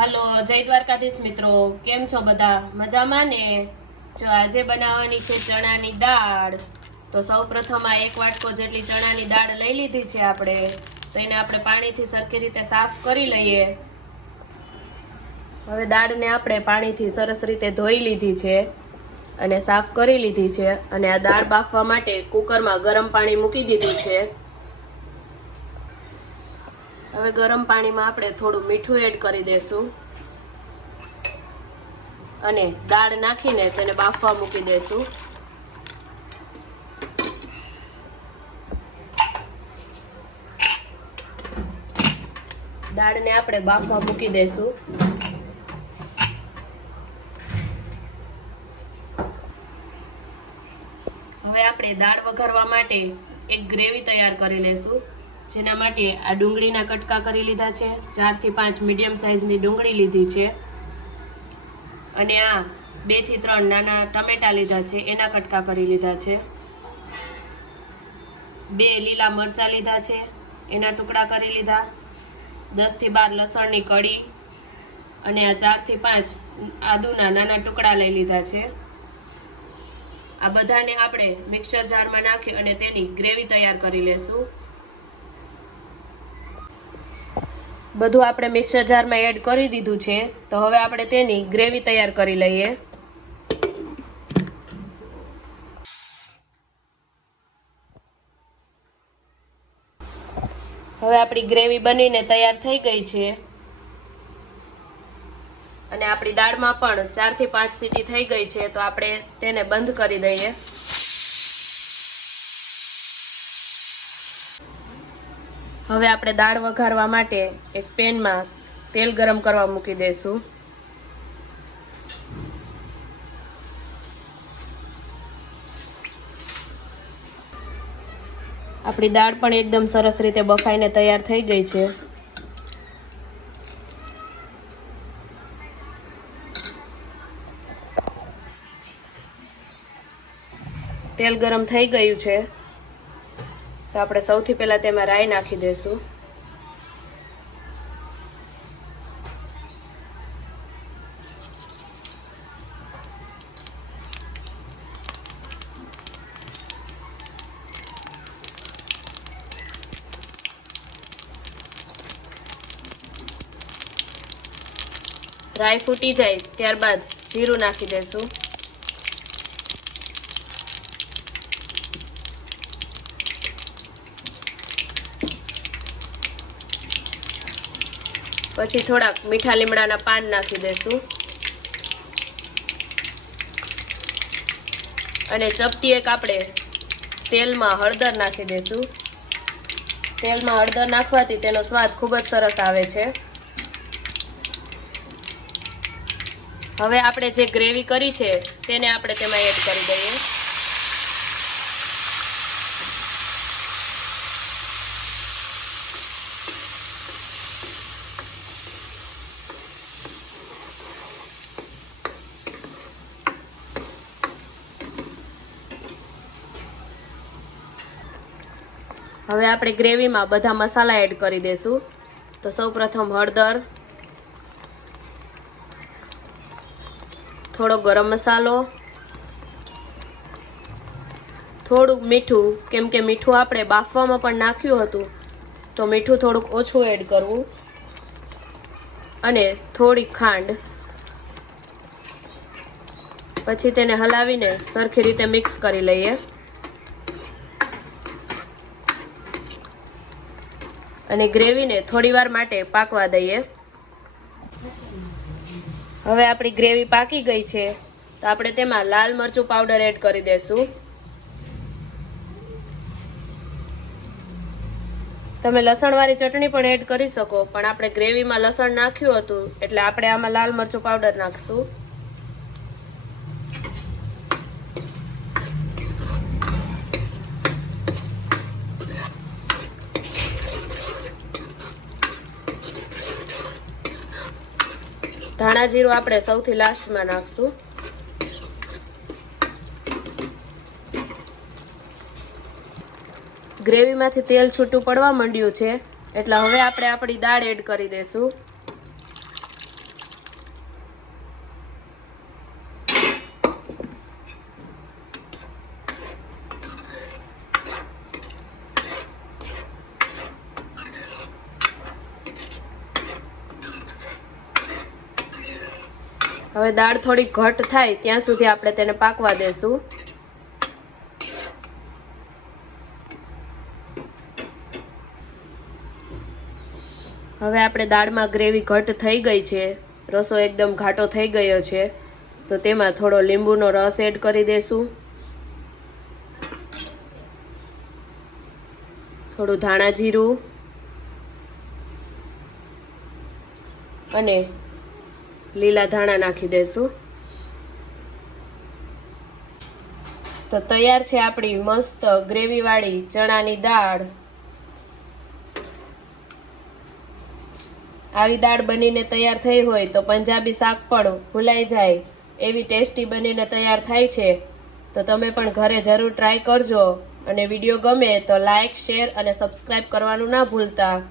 હાલો, જય દ્વારકાધીશ મિત્રો. કેમ છો બધા? મજામાં ને? જો આજે બનાવવાની છે ચણાની દાળ. તો સૌ પ્રથમ આ એક વાટકો જેટલી ચણાની દાળ લઈ લીધી છે આપણે. તો એને આપણે પાણીથી સરખી રીતે સાફ કરી લઈએ. હવે દાળને આપણે પાણીથી સરસ રીતે ધોઈ લીધી છે અને સાફ કરી લીધી છે. અને આ દાળ બાફવા માટે કુકરમાં ગરમ પાણી મૂકી દીધું છે. હવે ગરમ પાણીમાં આપણે થોડું મીઠું એડ કરી દેશું. અને દાળ નાખીને તેને બાફવા મૂકી દેશું. દાળને આપણે બાફવા મૂકી દેશું. હવે આપણે દાળ વઘારવા માટે એક ગ્રેવી તૈયાર કરી લેશું. જેના માટે આ ડુંગળીના કટકા કરી લીધા છે. ચારથી પાંચ મીડિયમ સાઇઝની ડુંગળી લીધી છે. અને આ બેથી ત્રણ નાના ટમેટા લીધા છે. એના કટકા કરી લીધા છે. બે લીલા મરચાં લીધા છે. એના ટુકડા કરી લીધા. દસથી બાર લસણની કડી અને આ ચારથી પાંચ આદુના નાના ટુકડા લઈ લીધા છે. આ બધાને આપણે મિક્સર જારમાં નાખી અને તેની ગ્રેવી તૈયાર કરી લેશું. બધું આપણે મિક્સર જારમાં એડ કરી દીધું છે, તો હવે આપણે તેની ગ્રેવી તૈયાર કરી લઈએ. હવે આપણી ગ્રેવી બનીને તૈયાર થઈ ગઈ છે. અને આપણી દાળમાં પણ ચારથી પાંચ સીટી થઈ ગઈ છે, તો આપણે તેને બંધ કરી દઈએ. હવે આપણે દાળ વઘારવા માટે એક પેનમાં તેલ ગરમ કરવા મૂકી દઈશું આપણી દાળ પણ એકદમ સરસ રીતે બફાઈને તૈયાર થઈ ગઈ છે. તેલ ગરમ થઈ ગયું છે. તો આપણે સૌથી પહેલાં તેમાં રાઈ નાખી દઈશું રાઈ ફૂટી જાય ત્યારબાદ જીરું નાખી દઈશું પછી થોડાક મીઠા લીમડાના પાન નાખી દઈશું અને ચપટી એક આપણે તેલમાં હળદર નાખી દઈશું તેલમાં હળદર નાખવાથી તેનો સ્વાદ ખૂબ જ સરસ આવે છે. હવે આપણે જે ગ્રેવી કરી છે, તેને આપણે તેમાં એડ કરી દઈએ. હવે આપણે ગ્રેવીમાં બધા મસાલા એડ કરી દઈશું તો સૌ પ્રથમ હળદર, થોડો ગરમ મસાલો, થોડુંક મીઠું, કેમ કે મીઠું આપણે બાફવામાં પણ નાખ્યું હતું, તો મીઠું થોડુંક ઓછું એડ કરવું. અને થોડીક ખાંડ. પછી તેને હલાવીને સરખી રીતે મિક્સ કરી લઈએ. અને ગ્રેવીને થોડી વાર માટે પાકવા દઈએ. હવે આપણી ગ્રેવી પાકી ગઈ છે. તો આપણે તેમાં લાલ મરચું પાવડર એડ કરી દઈશું તમે લસણવાળી ચટણી પણ એડ કરી શકો, પણ આપણે ગ્રેવીમાં લસણ નાખ્યું હતું એટલે આપણે આમાં લાલ મરચું પાવડર નાખશું. ધાણા જીરું આપણે સૌથી લાસ્ટમાં નાખશું. ગ્રેવીમાંથી તેલ છૂટું પડવા માંડ્યું છે, એટલે હવે આપણે આપણી દાળ એડ કરી દઈશું હવે દાળ થોડી ઘટ થાય ત્યાં સુધી આપણે તેને પાકવા દેશું. હવે આપણે દાળમાં ગ્રેવી ઘટ થઈ ગઈ છે. રસો એકદમ ઘાટો થઈ ગયો છે. તો તેમાં થોડો લીંબુનો રસ એડ કરી દેશું. થોડું ધાણા જીરું. અને લીલા ધાણા નાખી દેશું. તો તૈયાર છે આપણી મસ્ત ગ્રેવી વાળી ચણાની દાળ. આવી દાળ બનીને તૈયાર થઈ હોય તો પંજાબી શાક પણ ભૂલાઈ જાય. એવી ટેસ્ટી બનીને તૈયાર થાય છે. તો તમે પણ ઘરે જરૂર ટ્રાય કરજો. અને વીડિયો ગમે તો લાઇક શેર અને સબસ્ક્રાઈબ કરવાનું ના ભૂલતા.